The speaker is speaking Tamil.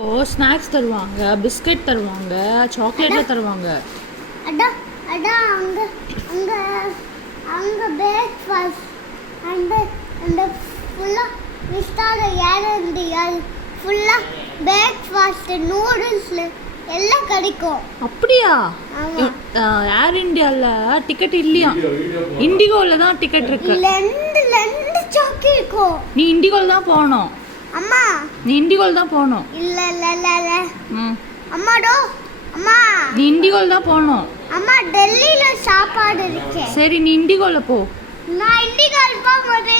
ஓ ஸ்நாக்ஸ் தருவாங்க, பிஸ்கட் தருவாங்க, சாக்லேட்ல தருவாங்க. அடா அடா அங்க அங்க அங்க பிரேக்ஃபாஸ்ட் அந்த ஃபுல்லா மிஸ்டர் airindia ஃபுல்லா பிரேக்ஃபாஸ்ட் நூடுல்ஸ் எல்லாம் கிடைக்கும். அப்படியா? ஏர் இந்தியால டிக்கெட் இல்லையா? இண்டிகோல தான் டிக்கெட் இருக்கு. லெண்டு சாக்கி இருக்கும். நீ இண்டிகோல தான் போகணும். அம்மா நீ இண்டிகோல தான் போகணும். இல்ல இல்ல இல்ல இல்ல அம்மாடோ அம்மா நீ இண்டிகோல தான் போகணும். அம்மா டெல்லில சாப்பாடு இருக்கு. சரி நீ இண்டிகோல போ. நான் இண்டிகோல போக மாட்டேன்.